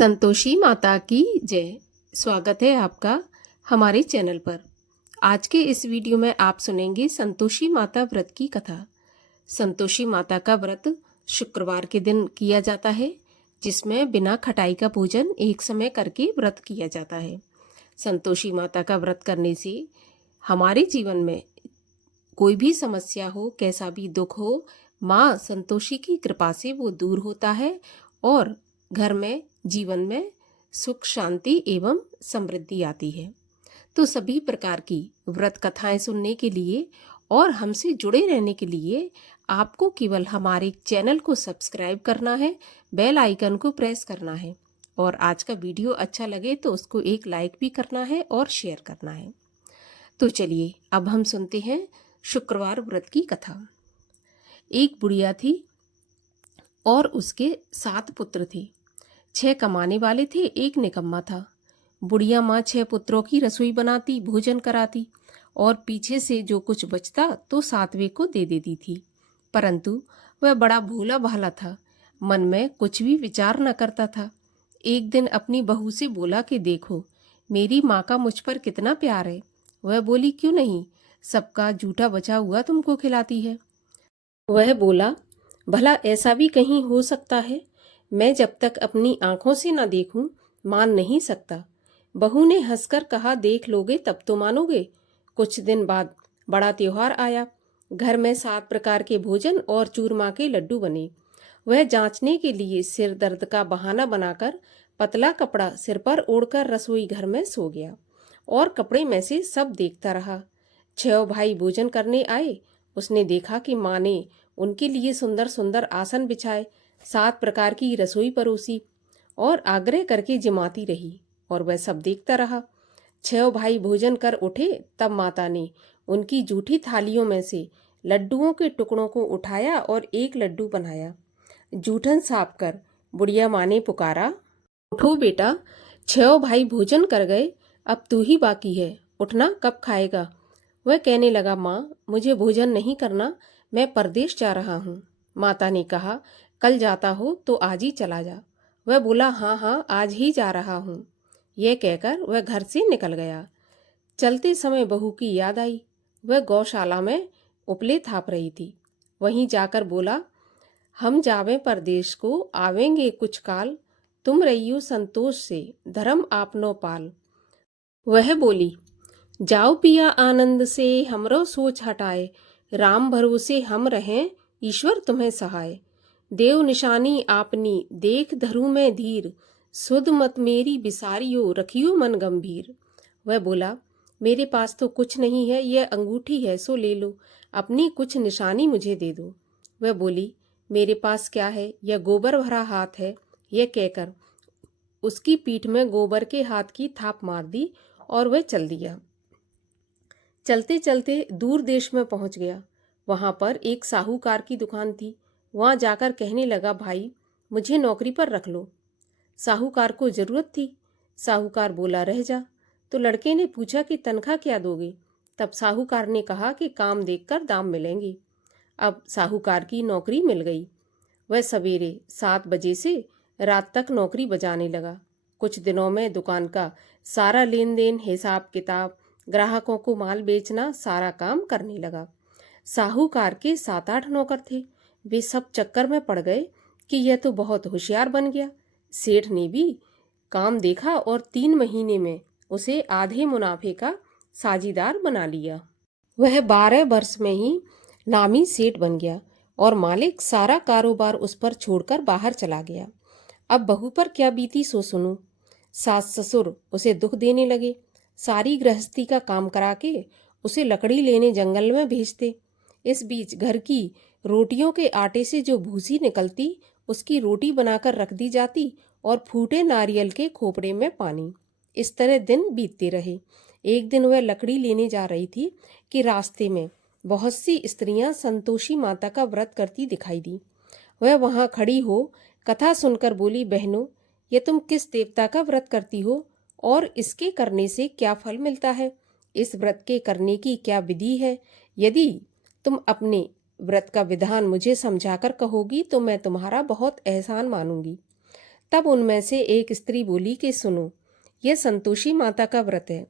संतोषी माता की जय। स्वागत है आपका हमारे चैनल पर। आज के इस वीडियो में आप सुनेंगे संतोषी माता व्रत की कथा। संतोषी माता का व्रत शुक्रवार के दिन किया जाता है, जिसमें बिना खटाई का भोजन एक समय करके व्रत किया जाता है। संतोषी माता का व्रत करने से हमारे जीवन में कोई भी समस्या हो, कैसा भी दुख हो, माँ संतोषी की कृपा से वो दूर होता है और घर में, जीवन में सुख, शांति एवं समृद्धि आती है। तो सभी प्रकार की व्रत कथाएं सुनने के लिए और हमसे जुड़े रहने के लिए आपको केवल हमारे चैनल को सब्सक्राइब करना है, बेल आइकन को प्रेस करना है और आज का वीडियो अच्छा लगे तो उसको एक लाइक भी करना है और शेयर करना है। तो चलिए अब हम सुनते हैं शुक्रवार व्रत की कथा। एक बुढ़िया थी और उसके 7 पुत्र थे। 6 कमाने वाले थे, एक निकम्मा था। बुढ़िया माँ 6 पुत्रों की रसोई बनाती, भोजन कराती और पीछे से जो कुछ बचता तो 7वें को दे देती थी। परंतु वह बड़ा भोला भाला था, मन में कुछ भी विचार न करता था। एक दिन अपनी बहू से बोला कि देखो, मेरी माँ का मुझ पर कितना प्यार है। वह बोली, क्यों नहीं, सबका जूठा बचा हुआ तुमको खिलाती है। वह बोला, भला ऐसा भी कहीं हो सकता है? मैं जब तक अपनी आंखों से न देखूं मान नहीं सकता। बहू ने हंसकर कहा, देख लोगे तब तो मानोगे। कुछ दिन बाद बड़ा त्योहार आया। घर में 7 प्रकार के भोजन और चूरमा के लड्डू बने। वह जांचने के लिए सिर दर्द का बहाना बनाकर पतला कपड़ा सिर पर ओढ़कर रसोई घर में सो गया और कपड़े में से सब देखता रहा। 6 भाई भोजन करने आए। उसने देखा कि माँ ने उनके लिए सुंदर सुंदर आसन बिछाए, 7 प्रकार की रसोई परोसी और आग्रह करके जिमाती रही और वह सब देखता रहा। 6 भाई भोजन कर उठे तब माता ने उनकी जूठी थालियों में से लड्डुओं के टुकड़ों को उठाया और एक लड्डू बनाया। जूठन साफ कर बुढ़िया माँ ने पुकारा, उठो बेटा, 6 भाई भोजन कर गए, अब तू ही बाकी है, उठना, कब खाएगा। वह कहने लगा, माँ मुझे भोजन नहीं करना, मैं परदेश जा रहा हूँ। माता ने कहा, कल जाता हो तो आज ही चला जा। वह बोला, हाँ हाँ आज ही जा रहा हूँ। यह कहकर वह घर से निकल गया। चलते समय बहू की याद आई। वह गौशाला में उपले थाप रही थी। वहीं जाकर बोला, हम जावे परदेश को, आवेंगे कुछ काल, तुम रहियो संतोष से, धर्म आपनो पाल। वह बोली, जाओ पिया आनंद से, हमरो सोच हटाए, राम भरोसे हम रहें, ईश्वर तुम्हें सहाय। देव निशानी आपनी, देख धरू में धीर, सुध मत मेरी बिसारियो, रखियो मन गंभीर। वह बोला, मेरे पास तो कुछ नहीं है, यह अंगूठी है सो ले लो, अपनी कुछ निशानी मुझे दे दो। वह बोली, मेरे पास क्या है, यह गोबर भरा हाथ है। यह कहकर उसकी पीठ में गोबर के हाथ की थाप मार दी और वह चल दिया। चलते चलते दूर देश में पहुंच गया। वहां पर एक साहूकार की दुकान थी। वहां जाकर कहने लगा, भाई मुझे नौकरी पर रख लो। साहूकार को जरूरत थी। साहूकार बोला, रह जा। तो लड़के ने पूछा कि तनख्वाह क्या दोगे। तब साहूकार ने कहा कि काम देखकर दाम मिलेंगे। अब साहूकार की नौकरी मिल गई। वह सवेरे 7 बजे से रात तक नौकरी बजाने लगा। कुछ दिनों में दुकान का सारा लेन देन, हिसाब किताब, ग्राहकों को माल बेचना, सारा काम करने लगा। साहूकार के 7-8 नौकर थे। वे सब चक्कर में पड़ गए कि यह तो बहुत होशियार बन गया। सेठ ने भी काम देखा और 3 महीने में उसे आधे मुनाफे का साझीदार बना लिया। वह 12 वर्ष में ही नामी सेठ बन गया और मालिक सारा कारोबार उस पर छोड़कर बाहर चला गया। अब बहू पर क्या बीती सो सुनो। सास ससुर उसे दुख देने लगे। सारी गृहस्थी का काम करा के उसे लकड़ी लेने जंगल में भेजते। इस बीच घर की रोटियों के आटे से जो भूसी निकलती, उसकी रोटी बनाकर रख दी जाती और फूटे नारियल के खोपड़े में पानी। इस तरह दिन बीतते रहे। एक दिन वह लकड़ी लेने जा रही थी कि रास्ते में बहुत सी स्त्रियां संतोषी माता का व्रत करती दिखाई दी। वह वहां खड़ी हो कथा सुनकर बोली, बहनों, ये तुम किस देवता का व्रत करती हो और इसके करने से क्या फल मिलता है? इस व्रत के करने की क्या विधि है? यदि तुम अपने व्रत का विधान मुझे समझाकर कहोगी तो मैं तुम्हारा बहुत एहसान मानूंगी। तब उनमें से एक स्त्री बोली कि सुनो, यह संतोषी माता का व्रत है।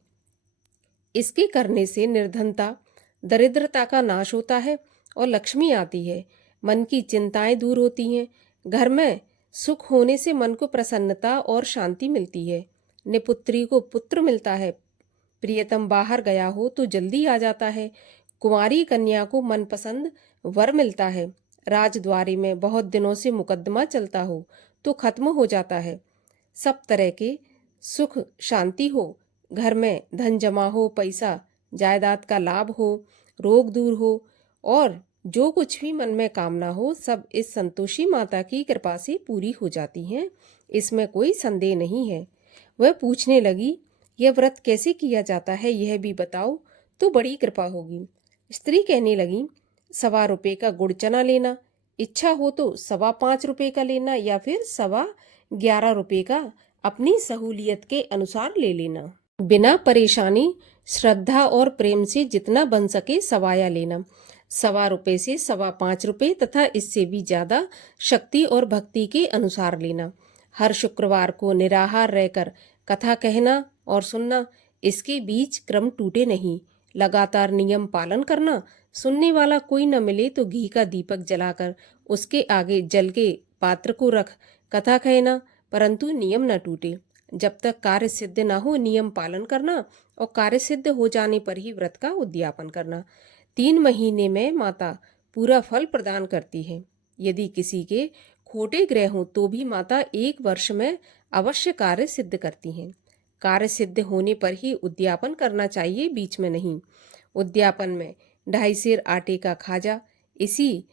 इसके करने से निर्धनता, दरिद्रता का नाश होता है और लक्ष्मी आती है। मन की चिंताएं दूर होती हैं। घर में सुख होने से मन को प्रसन्नता और शांति मिलती है। निपुत्री को पुत्र मिलता है। प्रियतम बाहर गया हो तो जल्दी आ जाता है। कुंवारी कन्या को मनपसंद वर मिलता है। राजद्वारी में बहुत दिनों से मुकदमा चलता हो तो खत्म हो जाता है। सब तरह के सुख शांति हो, घर में धन जमा हो, पैसा जायदाद का लाभ हो, रोग दूर हो और जो कुछ भी मन में कामना हो, सब इस संतोषी माता की कृपा से पूरी हो जाती हैं। इसमें कोई संदेह नहीं है। वह पूछने लगी, यह व्रत कैसे किया जाता है, यह भी बताओ तो बड़ी कृपा होगी। स्त्री कहने लगी, 1.25 का गुड़ चना लेना, इच्छा हो तो 5.25 रुपये का लेना या फिर 11.25 रुपये का अपनी सहूलियत के अनुसार ले लेना। बिना परेशानी, श्रद्धा और प्रेम से जितना बन सके सवाया लेना। 1.25 रुपये से 5.25 रुपये तथा इससे भी ज्यादा शक्ति और भक्ति के अनुसार लेना। हर शुक्रवार को निराहार रहकर कथा कहना और सुनना। इसके बीच क्रम टूटे नहीं। लगातार नियम पालन करना। सुनने वाला कोई न मिले तो घी का दीपक जलाकर उसके आगे जल के पात्र को रख कथा कहना, परंतु नियम न टूटे। जब तक कार्य सिद्ध न हो नियम पालन करना और कार्य सिद्ध हो जाने पर ही व्रत का उद्यापन करना। 3 महीने में माता पूरा फल प्रदान करती है। यदि किसी के खोटे ग्रह हों तो भी माता 1 वर्ष में अवश्य कार्य सिद्ध करती हैं। कार्य सिद्ध होने पर ही उद्यापन करना चाहिए, बीच में नहीं। उद्यापन में 2.5 सेर आटे का खाजा, इसी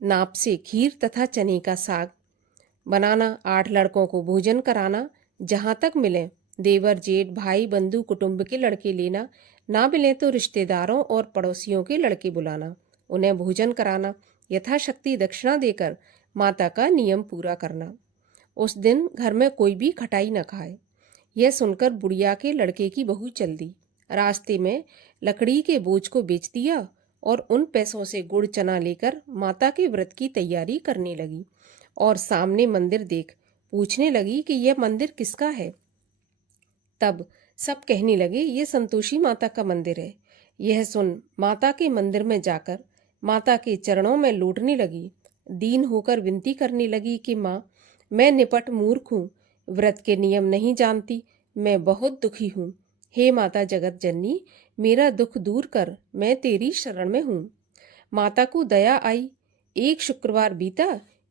नाप से खीर तथा चने का साग बनाना, 8 लड़कों को भोजन कराना, जहाँ तक मिले देवर जेठ भाई बंधु कुटुंब के लड़के लेना, ना मिले तो रिश्तेदारों और पड़ोसियों के लड़के बुलाना, उन्हें भोजन कराना, यथाशक्ति दक्षिणा देकर माता का नियम पूरा करना। उस दिन घर में कोई भी खटाई न खाए। यह सुनकर बुढ़िया के लड़के की बहू चल दी। रास्ते में लकड़ी के बोझ को बेच दिया और उन पैसों से गुड़ चना लेकर माता के व्रत की तैयारी करने लगी और सामने मंदिर देख पूछने लगी कि यह मंदिर किसका है। तब सब कहने लगे, यह संतोषी माता का मंदिर है। यह सुन माता के मंदिर में जाकर माता के चरणों में लौटने लगी। दीन होकर विनती करने लगी कि माँ, मैं निपट मूर्ख हूँ, व्रत के नियम नहीं जानती, मैं बहुत दुखी हूँ। हे माता जगत जननी, मेरा दुख दूर कर, मैं तेरी शरण में हूँ। माता को दया आई। एक शुक्रवार बीता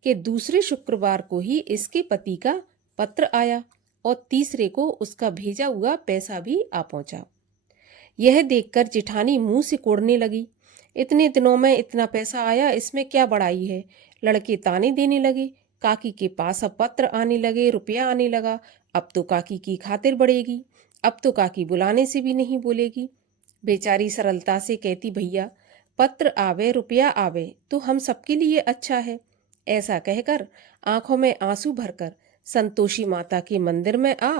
कि दूसरे शुक्रवार को ही इसके पति का पत्र आया और तीसरे को उसका भेजा हुआ पैसा भी आ पहुंचा। यह देखकर जिठानी मुंह से कोड़ने लगी। इतने दिनों में इतना पैसा आया, इसमें क्या बड़ाई है। लड़के ताने देने लगे। काकी के पास अब पत्र आने लगे, रुपया आने लगा। अब तो काकी की खातिर बढ़ेगी, अब तो काकी बुलाने से भी नहीं बोलेगी। बेचारी सरलता से कहती, भैया पत्र आवे रुपया आवे तो हम सबके लिए अच्छा है। ऐसा कहकर आंखों में आंसू भरकर संतोषी माता के मंदिर में आ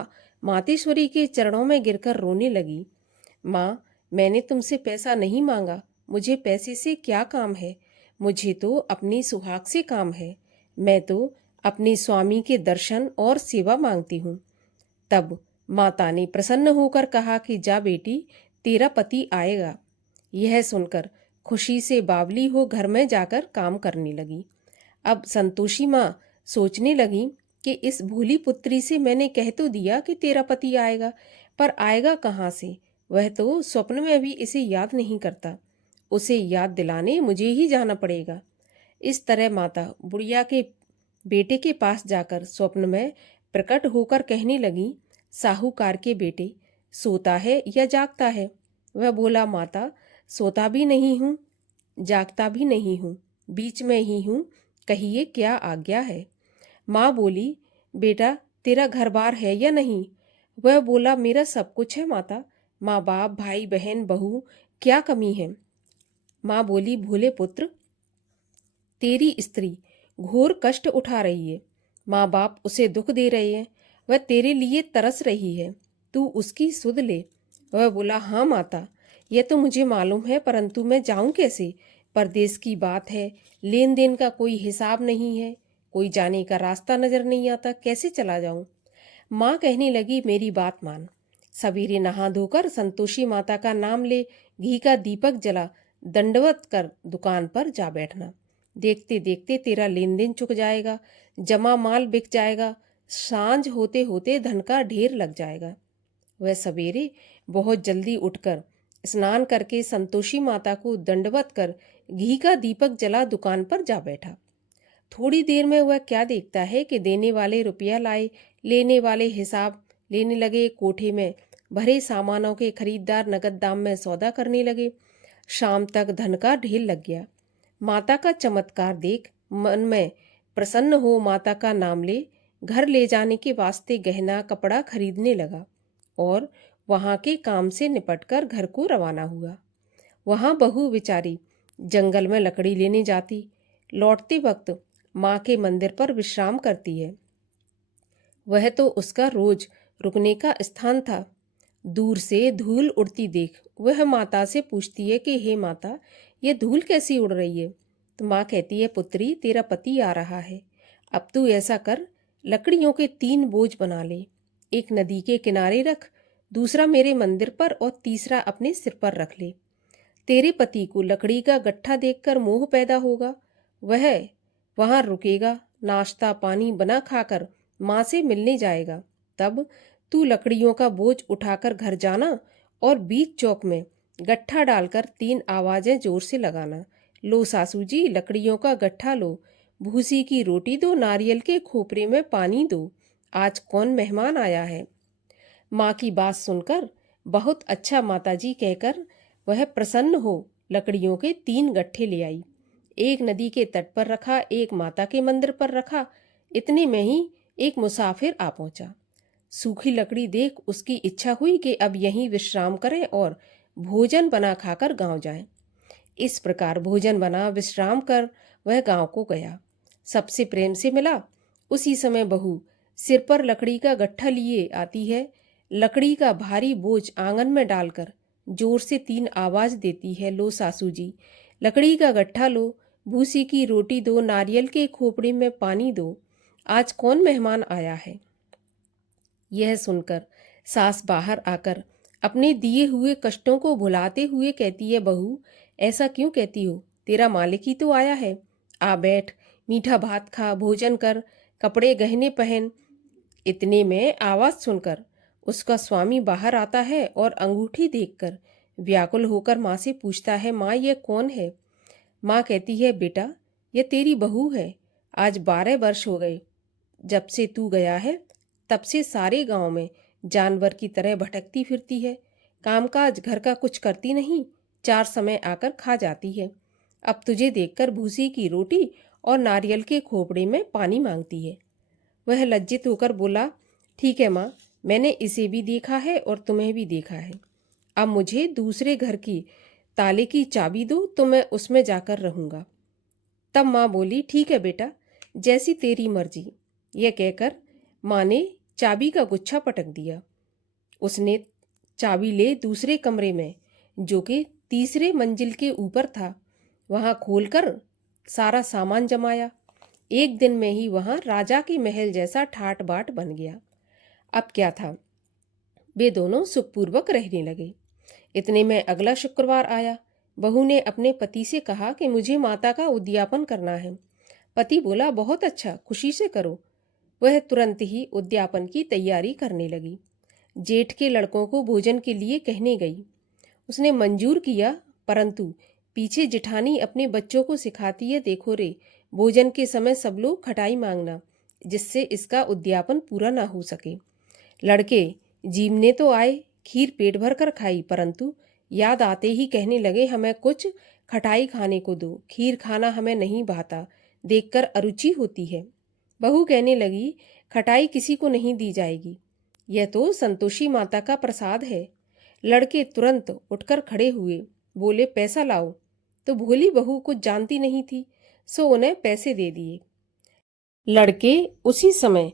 मातेश्वरी के चरणों में गिरकर रोने लगी। माँ, मैंने तुमसे पैसा नहीं मांगा, मुझे पैसे से क्या काम है, मुझे तो अपनी सुहाग से काम है। मैं तो अपने स्वामी के दर्शन और सेवा मांगती हूँ। तब माता ने प्रसन्न होकर कहा कि जा बेटी, तेरा पति आएगा। यह सुनकर खुशी से बावली हो घर में जाकर काम करने लगी। अब संतोषी माँ सोचने लगी कि इस भोली पुत्री से मैंने कह तो दिया कि तेरा पति आएगा, पर आएगा कहाँ से। वह तो स्वप्न में भी इसे याद नहीं करता, उसे याद दिलाने मुझे ही जाना पड़ेगा। इस तरह माता बुढ़िया के बेटे के पास जाकर स्वप्न में प्रकट होकर कहने लगी, साहूकार के बेटे, सोता है या जागता है। वह बोला, माता सोता भी नहीं हूँ, जागता भी नहीं हूँ, बीच में ही हूँ, कहिए क्या आज्ञा है। माँ बोली, बेटा तेरा घर बार है या नहीं। वह बोला, मेरा सब कुछ है माता, माँ बाप भाई बहन बहू, क्या कमी है। माँ बोली, भोले पुत्र, तेरी स्त्री घोर कष्ट उठा रही है, माँ बाप उसे दुख दे रहे हैं, वह तेरे लिए तरस रही है, तू उसकी सुध ले। वह बोला, हाँ माता, यह तो मुझे मालूम है, परंतु मैं जाऊं कैसे। परदेश की बात है, लेन देन का कोई हिसाब नहीं है, कोई जाने का रास्ता नजर नहीं आता, कैसे चला जाऊं? माँ कहने लगी, मेरी बात मान। सवेरे नहा धोकर संतोषी माता का नाम ले, घी का दीपक जला, दंडवत कर दुकान पर जा बैठना। देखते देखते तेरा लेन देन चुक जाएगा, जमा माल बिक जाएगा, सांझ होते होते धन का ढेर लग जाएगा। वह सवेरे बहुत जल्दी उठकर स्नान करके संतोषी माता को दंडवत कर घी का दीपक जला दुकान पर जा बैठा। थोड़ी देर में वह क्या देखता है कि देने वाले रुपया लाए, लेने वाले हिसाब लेने लगे, कोठे में भरे सामानों के खरीदार नगद दाम में सौदा करने लगे। शाम तक धन का ढेर लग गया। माता का चमत्कार देख मन में प्रसन्न हो माता का नाम ले घर ले जाने के वास्ते गहना कपड़ा खरीदने लगा और वहां के काम से निपटकर घर को रवाना हुआ। वहां बहू बेचारी जंगल में लकड़ी लेने जाती, लौटते वक्त माँ के मंदिर पर विश्राम करती है। वह तो उसका रोज रुकने का स्थान था। दूर से धूल उड़ती देख वह माता से पूछती है कि हे माता, ये धूल कैसी उड़ रही है? तो माँ कहती है, पुत्री, तेरा पति आ रहा है। अब तू ऐसा कर, लकड़ियों के 3 बोझ बना ले। एक नदी के किनारे रख, दूसरा मेरे मंदिर पर और तीसरा अपने सिर पर रख ले। तेरे पति को लकड़ी का गट्ठा देखकर मोह पैदा होगा। वह वहां रुकेगा, नाश्ता पानी बना खाकर माँ से मिलने जाएगा। तब तू लकड़ियों का बोझ उठाकर घर जाना और बीच चौक में गट्ठा डालकर 3 आवाजें जोर से लगाना। लो सासू जी, लकड़ियों का गट्ठा लो, भूसी की रोटी दो, नारियल के खोपरे में पानी दो, आज कौन मेहमान आया है। माँ की बात सुनकर बहुत अच्छा माताजी कहकर वह प्रसन्न हो लकड़ियों के 3 गट्ठे ले आई। एक नदी के तट पर रखा, एक माता के मंदिर पर रखा। इतने में ही एक मुसाफिर आ पहुंचा। सूखी लकड़ी देख उसकी इच्छा हुई कि अब यहीं विश्राम करें और भोजन बना खाकर गांव जाएं। इस प्रकार भोजन बना विश्राम कर वह गांव को गया। सबसे प्रेम से मिला। उसी समय बहू सिर पर लकड़ी का गट्ठा लिए आती है। लकड़ी का भारी बोझ आंगन में डालकर जोर से 3 आवाज देती है, लो सासू जी, लकड़ी का गट्ठा लो, भूसी की रोटी दो, नारियल के खोपड़े में पानी दो, आज कौन मेहमान आया है। यह सुनकर सास बाहर आकर अपने दिए हुए कष्टों को भुलाते हुए कहती है, बहू, ऐसा क्यों कहती हो? तेरा मालिक ही तो आया है। आ बैठ, मीठा भात खा, भोजन कर, कपड़े गहने पहन। इतने में आवाज सुनकर उसका स्वामी बाहर आता है और अंगूठी देखकर व्याकुल होकर माँ से पूछता है, माँ, ये कौन है? माँ कहती है, बेटा, ये तेरी बहू है। आज 12 वर्ष हो गए जब से तू गया है। तब से सारे गांव में जानवर की तरह भटकती फिरती है। कामकाज घर का कुछ करती नहीं, 4 समय आकर खा जाती है। अब तुझे देखकर भूसी की रोटी और नारियल के खोपड़े में पानी मांगती है। वह लज्जित होकर बोला, ठीक है माँ, मैंने इसे भी देखा है और तुम्हें भी देखा है। अब मुझे दूसरे घर की ताले की चाबी दो तो मैं उसमें जाकर रहूंगा। तब माँ बोली, ठीक है बेटा, जैसी तेरी मर्जी। यह कहकर माँ ने चाबी का गुच्छा पटक दिया। उसने चाबी ले दूसरे कमरे में, जो कि तीसरे मंजिल के ऊपर था, वहां खोलकर सारा सामान जमाया। एक दिन में ही वहां राजा के महल जैसा ठाट बाट बन गया। अब क्या था, वे दोनों सुखपूर्वक रहने लगे। इतने में अगला शुक्रवार आया। बहू ने अपने पति से कहा कि मुझे माता का उद्यापन करना है। पति बोला, बहुत अच्छा, खुशी से करो। वह तुरंत ही उद्यापन की तैयारी करने लगी। जेठ के लड़कों को भोजन के लिए कहने गई। उसने मंजूर किया, परंतु पीछे जिठानी अपने बच्चों को सिखाती है, देखो रे, भोजन के समय सब लोग खटाई मांगना, जिससे इसका उद्यापन पूरा ना हो सके। लड़के जीमने तो आए, खीर पेट भर कर खाई, परंतु याद आते ही कहने लगे, हमें कुछ खटाई खाने को दो, खीर खाना हमें नहीं भाता, देखकर अरुचि होती है। बहू कहने लगी, खटाई किसी को नहीं दी जाएगी, यह तो संतोषी माता का प्रसाद है। लड़के तुरंत उठकर खड़े हुए, बोले, पैसा लाओ। तो भोली बहू कुछ जानती नहीं थी, सो उन्हें पैसे दे दिए। लड़के उसी समय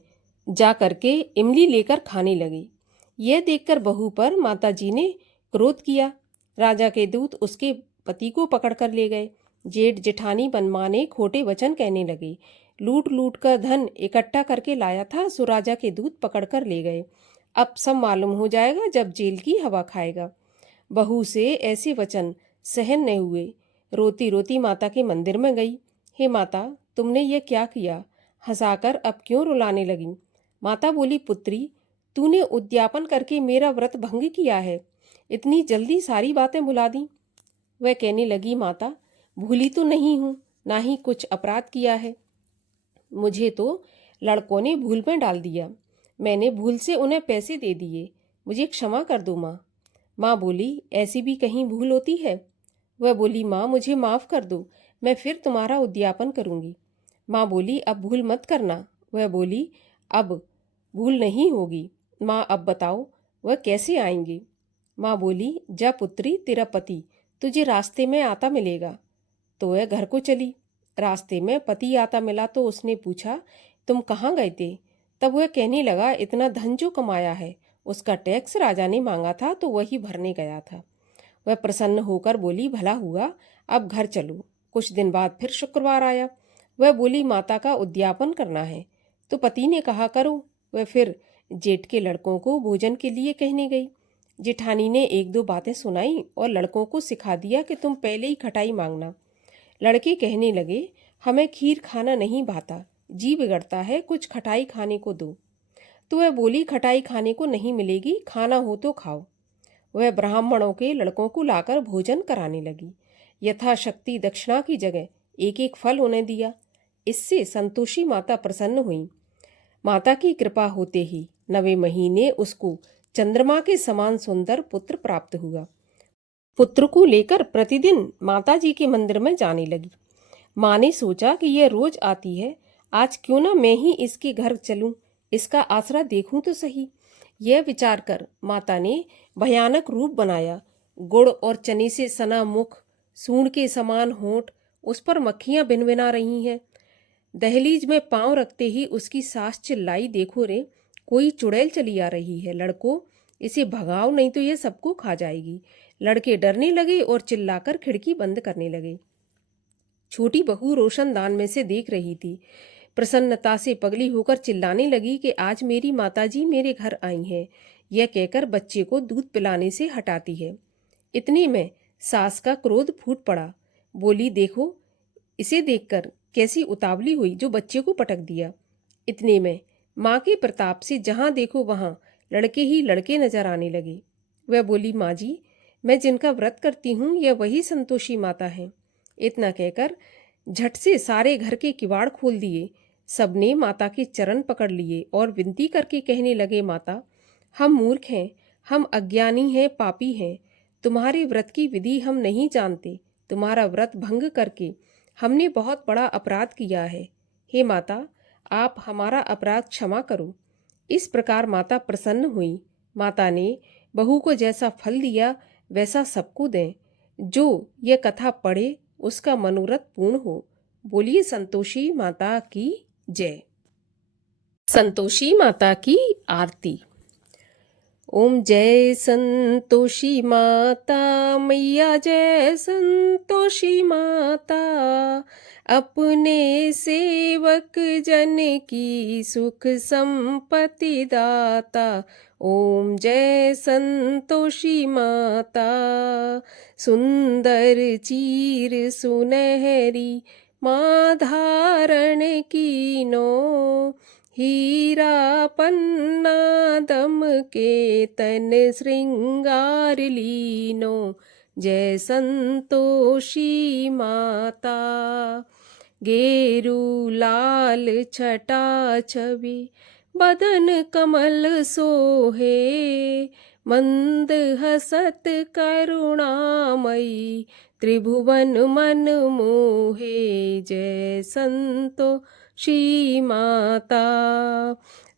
जा करके इमली लेकर खाने लगे। यह देखकर बहू पर माताजी ने क्रोध किया। राजा के दूत उसके पति को पकड़ कर ले गए। जेठ जेठानी बनमाने खोटे वचन कहने लगे। लूट लूट कर धन इकट्ठा करके लाया था, सो राजा के दूत पकड़ कर ले गए। अब सब मालूम हो जाएगा जब जेल की हवा खाएगा। बहू से ऐसे वचन सहन नहीं हुए। रोती रोती माता के मंदिर में गई। हे माता, तुमने ये क्या किया? हंसाकर अब क्यों रुलाने लगी? माता बोली, पुत्री, तूने उद्यापन करके मेरा व्रत भंग किया है। इतनी जल्दी सारी बातें भुला दी। वह कहने लगी, माता, भूली तो नहीं हूँ, ना ही कुछ अपराध किया है। मुझे तो लड़कों ने भूल में डाल दिया। मैंने भूल से उन्हें पैसे दे दिए। मुझे क्षमा कर दो माँ। माँ बोली, ऐसी भी कहीं भूल होती है? वह बोली, माँ, मुझे माफ़ कर दो, मैं फिर तुम्हारा उद्यापन करूँगी। माँ बोली, अब भूल मत करना। वह बोली, अब भूल नहीं होगी। माँ, अब बताओ वह कैसे आएंगे? माँ बोली, जा पुत्री, तेरा पति तुझे रास्ते में आता मिलेगा। तो वह घर को चली। रास्ते में पति आता मिला तो उसने पूछा, तुम कहाँ गए थे? तब वह कहने लगा, इतना धन जो कमाया है उसका टैक्स राजा ने मांगा था तो वही भरने गया था। वह प्रसन्न होकर बोली, भला हुआ, अब घर चलो। कुछ दिन बाद फिर शुक्रवार आया। वह बोली, माता का उद्यापन करना है। तो पति ने कहा, करो। वह फिर जेठ के लड़कों को भोजन के लिए कहने गई। जेठानी ने एक दो बातें सुनाई और लड़कों को सिखा दिया कि तुम पहले ही खटाई मांगना। लड़के कहने लगे, हमें खीर खाना नहीं भाता, जी बिगड़ता है, कुछ खटाई खाने को दो। तो वह बोली, खटाई खाने को नहीं मिलेगी, खाना हो तो खाओ। वह ब्राह्मणों के लड़कों को लाकर भोजन कराने लगी। यथाशक्ति दक्षिणा की जगह एक एक फल उन्हें दिया। इससे संतोषी माता प्रसन्न हुई। माता की कृपा होते ही 9वें महीने उसको चंद्रमा के समान सुंदर पुत्र प्राप्त हुआ। पुत्र को लेकर प्रतिदिन माता जी के मंदिर में जाने लगी। माँ ने सोचा कि यह रोज आती है, आज क्यों ना मैं ही इसके घर चलूं, इसका आसरा देखूं तो सही। यह विचार कर माता ने भयानक रूप बनाया। गुड़ और चने से सना मुख, सूंड के समान होंठ, उस पर मक्खियां भिनभिना रही हैं। दहलीज में पांव रखते ही उसकी सास चिल्लाई, देखो रे, कोई चुड़ैल चली आ रही है, लड़को इसे भगाओ नहीं तो यह सबको खा जाएगी। लड़के डरने लगे और चिल्लाकर खिड़की बंद करने लगे। छोटी बहू रोशनदान में से देख रही थी। प्रसन्नता से पगली होकर चिल्लाने लगी कि आज मेरी माताजी मेरे घर आई हैं। यह कहकर बच्चे को दूध पिलाने से हटाती है। इतने में सास का क्रोध फूट पड़ा। बोली, देखो इसे देखकर कैसी उतावली हुई, जो बच्चे को पटक दिया। इतने में माँ के प्रताप से जहाँ देखो वहाँ लड़के ही लड़के नजर आने लगे। वह बोली, माँ जी, मैं जिनका व्रत करती हूँ यह वही संतोषी माता है। इतना कहकर झट से सारे घर के किवाड़ खोल दिए। सबने माता के चरण पकड़ लिए और विनती करके कहने लगे, माता, हम मूर्ख हैं, हम अज्ञानी हैं, पापी हैं। तुम्हारे व्रत की विधि हम नहीं जानते। तुम्हारा व्रत भंग करके हमने बहुत बड़ा अपराध किया है। हे माता, आप हमारा अपराध क्षमा करो। इस प्रकार माता प्रसन्न हुई। माता ने बहू को जैसा फल दिया वैसा सबको दें। जो यह कथा पढ़े उसका मनोरथ पूर्ण हो। बोलिए संतोषी माता की जय। संतोषी माता की आरती। ओम जय संतोषी माता मैया, जय संतोषी माता, अपने सेवक जन की सुख संपत्ति दाता। ओम जय संतोषी माता। सुंदर चीर सुनहरी माँ धारण कीनो, हीरा पन्ना दम के तन श्रृंगार लीनो। जय संतोषी माता। गेरू लाल छटा छवि बदन कमल सोहे, मंद हसत करुणामयी त्रिभुवन मन मोहे। जय संतोषी माता।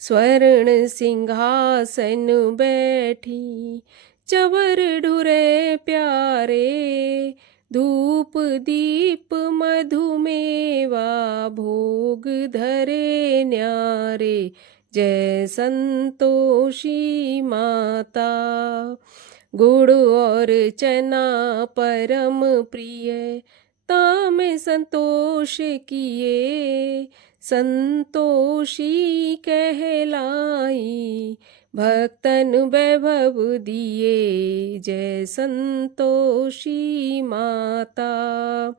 स्वर्ण सिंहासन बैठी चवर ढुरे प्यारे, धूप दीप मधुमेवा भोग धरे न्यारे। जय संतोषी माता। गुड़ और चना परम प्रिय तामे संतोष किए, संतोषी कहलाई। भक्तन वैभव दिए जय संतोषी माता।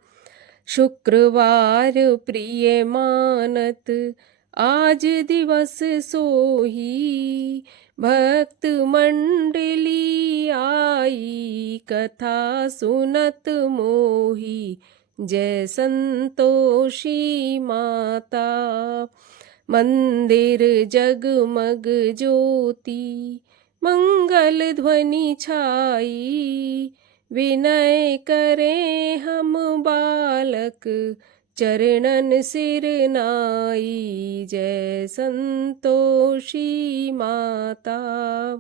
शुक्रवार प्रिय मानत आज दिवस सोही। भक्त मंडली आई कथा सुनत मोही। जय संतोषी माता। मंदिर जगमग ज्योति मंगल ध्वनि छाई। विनय करें हम बालक चरणन सिर नाई। जय संतोषी माता।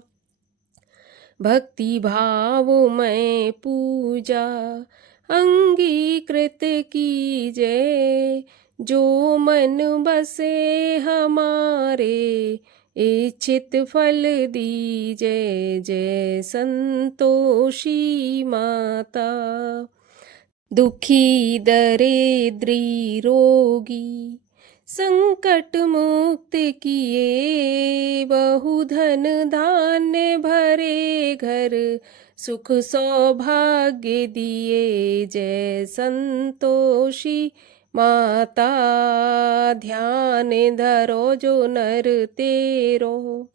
भक्ति भाव में पूजा अंगीकृत कीजय। जो मन बसे हमारे इच्छित फल दीजय। जय संतोषी माता। दुखी दरिद्री रोगी संकट मुक्त किए। बहुधन धान्य भरे घर सुख सौभाग्य दिए। जय संतोषी माता। ध्यान धरो जो नर तेरो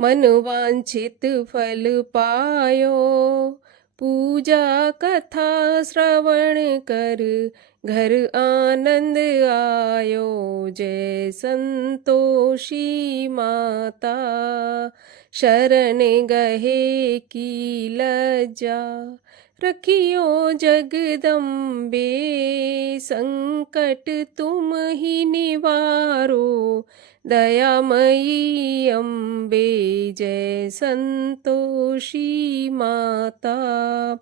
मन वांछित फल पायो। पूजा कथा श्रवण कर घर आनंद आयो। जय संतोषी माता। शरण गहे की लज्जा रखियो जगदम्बे। संकट तुम ही निवारो दयामयी अम्बे। जय संतोषी माता।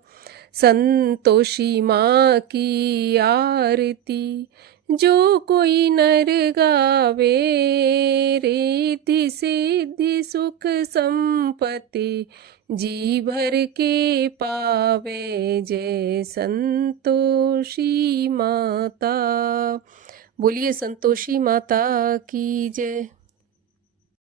संतोषी माँ की आरती जो कोई नर गावे। रिद्धि सिद्धि सुख संपत्ति जी भर के पावे। जय संतोषी माता। बोलिए संतोषी माता की जय।